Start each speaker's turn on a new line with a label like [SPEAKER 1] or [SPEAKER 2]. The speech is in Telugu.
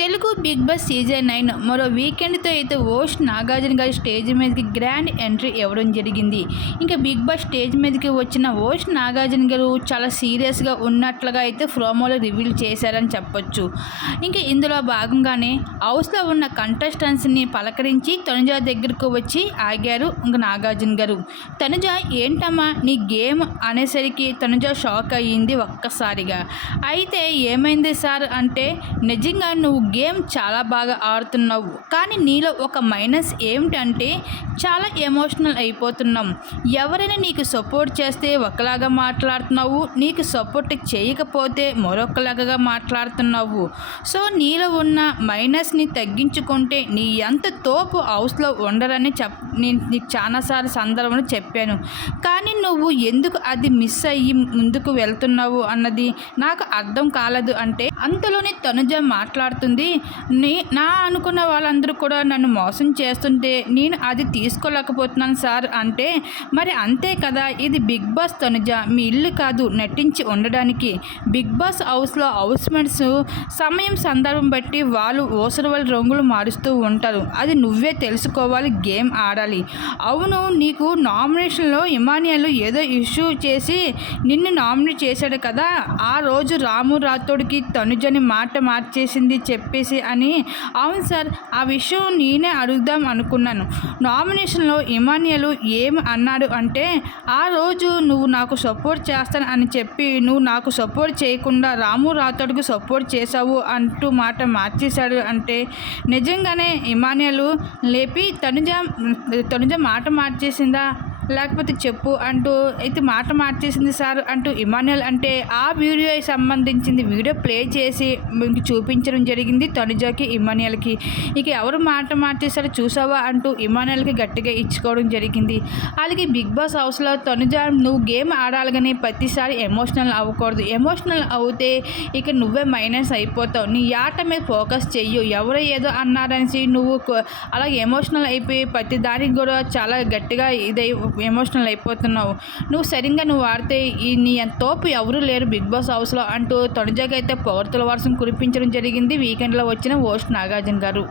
[SPEAKER 1] Telugu Bigg Boss season nine మరో వీకెండ్తో అయితే ఓష్ నాగార్జున గారి స్టేజ్ మీదకి గ్రాండ్ ఎంట్రీ ఇవ్వడం జరిగింది. ఇంకా బిగ్ బాస్ స్టేజ్ మీదకి వచ్చిన ఓష్ నాగార్జున గారు చాలా సీరియస్గా ఉన్నట్లుగా అయితే ప్రోమోలో రివీల్ చేశారని చెప్పొచ్చు. ఇంకా ఇందులో భాగంగానే హౌస్లో ఉన్న కంటెస్టెంట్స్ని పలకరించి తనుజ దగ్గరకు వచ్చి ఆగారు ఇంకా నాగార్జున గారు. తనుజ ఏంటమ్మా నీ గేమ్? అనేసరికి తనుజ షాక్ అయ్యింది ఒక్కసారిగా. అయితే ఏమైంది సార్? అంటే నిజంగా నువ్వు గేమ్ చాలా బాగా ఆడుతున్నావు. కానీ నీలో ఒక మైనస్ ఏమిటంటే చాలా ఎమోషనల్ అయిపోతున్నాం. ఎవరైనా నీకు సపోర్ట్ చేస్తే ఒకలాగా మాట్లాడుతున్నావు. నీకు సపోర్ట్ చేయకపోతే మరొకలాగా మాట్లాడుతున్నావు. సో నీలో ఉన్న మైనస్ని తగ్గించుకుంటే నీ ఎంత తోపు హౌస్లో ఉండరని చెప్ నేను నీకు చాలాసార్లు సందర్భంలో చెప్పాను. కానీ నువ్వు ఎందుకు అది మిస్ అయ్యి ముందుకు వెళ్తున్నావు అన్నది నాకు అర్థం కాలేదు అంటే అంతలోనే తనుజ మాట్లాడుతుంది. నీ నా అనుకున్న వాళ్ళందరూ కూడా నన్ను మోసం చేస్తుంటే నేను అది తీసుకోలేకపోతున్నాను సార్ అంటే మరి అంతే కదా ఇది బిగ్ బాస్ తనుజ మీ ఇల్లు కాదు నటించి ఉండడానికి. బిగ్ బాస్ హౌస్లో హౌస్మేట్స్ సమయం సందర్భం బట్టి వాళ్ళు ఓసరవల్ రంగులు మారుస్తూ ఉంటారు. అది నువ్వే తెలుసుకోవాలి గేమ్ ఆడాలి. అవును నీకు నామినేషన్లో ఇమానియాలు ఏదో ఇష్యూ చేసి నిన్ను నామినేట్ చేశాడు కదా ఆ రోజు రాము రాథోడ్కి తనుజని మాట మార్చేసింది చెప్పేసి అని అవును సార్ ఆ విషయం నేనే అడుగుదాం అనుకున్నాను. నామినేషన్లో ఇమానియల్ ఏం అన్నాడు అంటే ఆ రోజు నువ్వు నాకు సపోర్ట్ చేస్తాను అని చెప్పి నువ్వు నాకు సపోర్ట్ చేయకుండా రాము రాథోడ్కి సపోర్ట్ చేశావు అంటూ మాట మార్చేశాడు అంటే నిజంగానే ఇమానియల్ లేపి తనుజ తనుజ మాట మార్చేసిందా? లేకపోతే చెప్పు అంటూ అయితే మాట మార్చేసింది సార్ అంటూ ఇమానుయల్ అంటే ఆ వీడియో సంబంధించింది వీడియో ప్లే చేసి మీకు చూపించడం జరిగింది తనుజాకి ఇమానుయల్కి ఇక ఎవరు మాట మార్చేసారో చూసావా అంటూ ఇమానుయల్కి గట్టిగా ఇచ్చుకోవడం జరిగింది. అలాగే బిగ్ బాస్ హౌస్లో తనుజ నువ్వు గేమ్ ఆడాలి కానీ ప్రతిసారి ఎమోషనల్ అవ్వకూడదు. ఎమోషనల్ అవుతే ఇక నువ్వే మైనస్ అయిపోతావు. నీ ఆట మీద ఫోకస్ చెయ్యు. ఎవరో ఏదో అన్నారనేసి నువ్వు అలా ఎమోషనల్ అయిపోయి ప్రతి దానికి కూడా చాలా గట్టిగా ఇదై ఎమోషనల్ అయిపోతున్నావు. నువ్వు సరిగ్గా నువ్వు ఆడితే ఈ నీ తోపు ఎవరు లేరు బిగ్ బాస్ హౌస్లో అంటూ తొడజాగా అయితే పొగడ్తల వర్షం కురిపించడం జరిగింది. వీకెండ్లో వచ్చిన ఓస్ట్ నాగార్జున గారు.